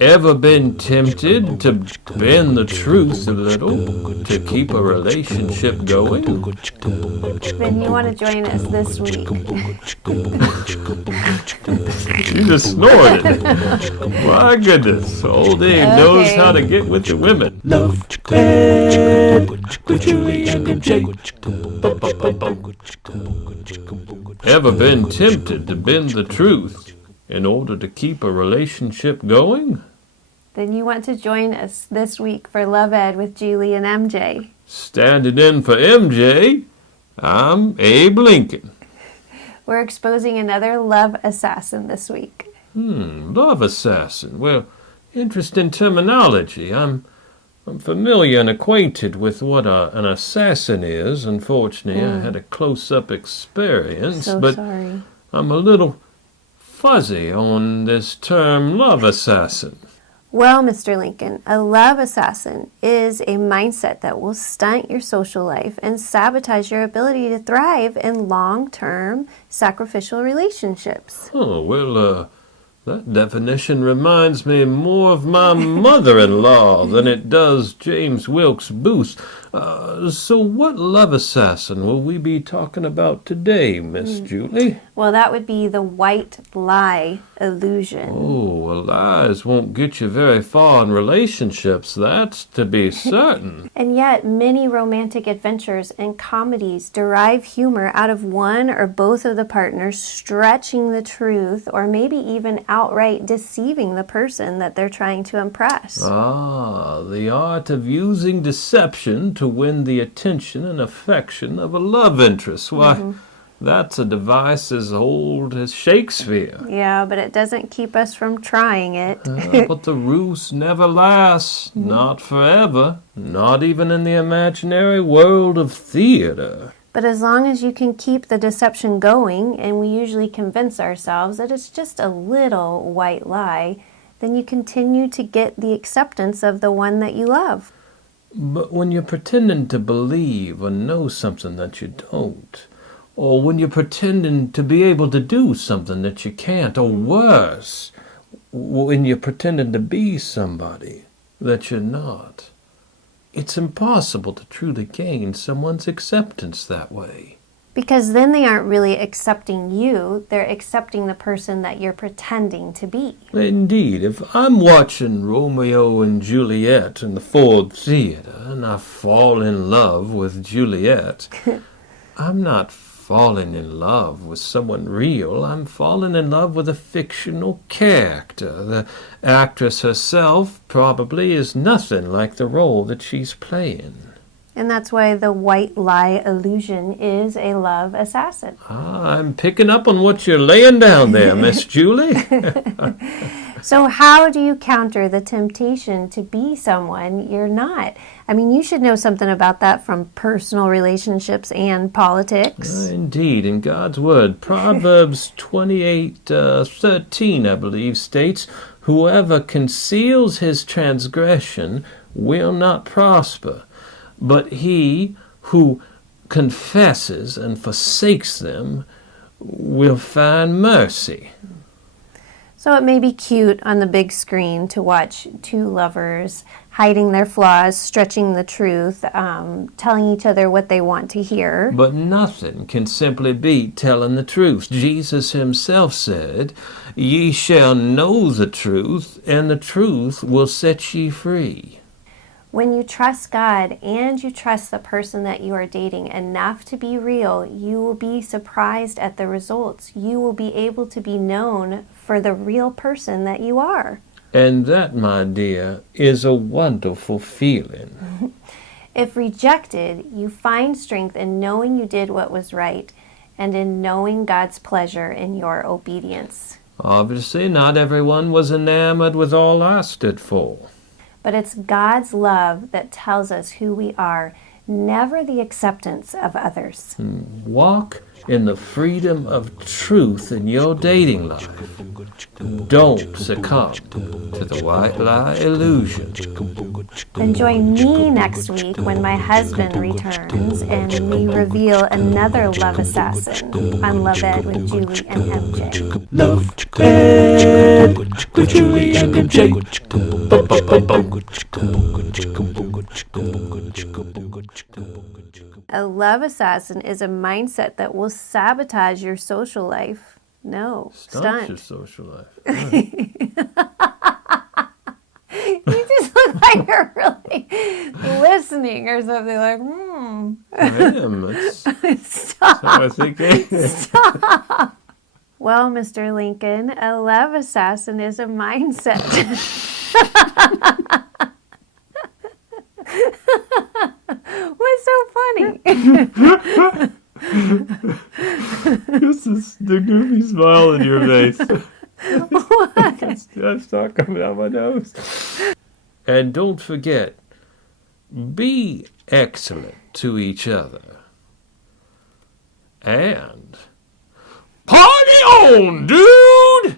Ever been tempted to bend the truth a little to keep a relationship going? Then you want to join us this week. You just snorted. My goodness, old Dave knows how to get with the women. Love Ed with Julie and MJ. Ever been tempted to bend the truth in order to keep a relationship going? Then you want to join us this week for Love Ed with Julie and MJ. Standing in for MJ, I'm Abe Lincoln. We're exposing another love assassin this week. Love assassin. Well, interesting terminology. I'm familiar and acquainted with what an assassin is. Unfortunately, I had a close-up experience, but sorry. I'm a little fuzzy on this term love assassin. Well, Mr. Lincoln, a love assassin is a mindset that will stunt your social life and sabotage your ability to thrive in long-term sacrificial relationships. Oh, well, that definition reminds me more of my mother-in-law than it does James Wilkes Booth. So what love assassin will we be talking about today, Miss Julie? Well, that would be the white lie illusion. Oh, well, lies won't get you very far in relationships, that's to be certain. And yet, many romantic adventures and comedies derive humor out of one or both of the partners stretching the truth or maybe even outright deceiving the person that they're trying to impress. Ah, the art of using deception to win the attention and affection of a love interest. Why, that's a device as old as Shakespeare. Yeah, but it doesn't keep us from trying it. But the ruse never lasts, not forever, not even in the imaginary world of theater. But as long as you can keep the deception going, and we usually convince ourselves that it's just a little white lie, then you continue to get the acceptance of the one that you love. But when you're pretending to believe or know something that you don't, or when you're pretending to be able to do something that you can't, or worse, when you're pretending to be somebody that you're not, it's impossible to truly gain someone's acceptance that way. Because then they aren't really accepting you, they're accepting the person that you're pretending to be. Indeed, if I'm watching Romeo and Juliet in the Ford Theater and I fall in love with Juliet, I'm not falling in love with someone real. I'm falling in love with a fictional character. The actress herself probably is nothing like the role that she's playing. And that's why the white lie illusion is a love assassin. I'm picking up on what you're laying down there, Miss Julie. So how do you counter the temptation to be someone you're not? I mean, you should know something about that from personal relationships and politics. Indeed, in God's Word, Proverbs 28:13, I believe, states, "Whoever conceals his transgression will not prosper, but he who confesses and forsakes them will find mercy." So it may be cute on the big screen to watch two lovers hiding their flaws, stretching the truth, telling each other what they want to hear. But nothing can simply beat telling the truth. Jesus himself said, "Ye shall know the truth, and the truth will set ye free." When you trust God and you trust the person that you are dating enough to be real, you will be surprised at the results. You will be able to be known for the real person that you are. And that, my dear, is a wonderful feeling. If rejected, you find strength in knowing you did what was right and in knowing God's pleasure in your obedience. Obviously, not everyone was enamored with all I stood for. But it's God's love that tells us who we are, never the acceptance of others. Walk in the freedom of truth in your dating life. Don't succumb to the white lie illusion. And join me next week when my husband returns and we reveal another love assassin on Love Ed with Julie and MJ. Love Ed with Julie and MJ. A love assassin is a mindset that will sabotage your social life. No, Stunt your social life. You just look like you're really listening or something like, I am. That's Stop. how I think. Stop. Well, Mr. Lincoln, a love assassin is a mindset. What's so funny? This is the goofy smile on your face. What? That's not coming out my nose. And don't forget, be excellent to each other. And party on, dude!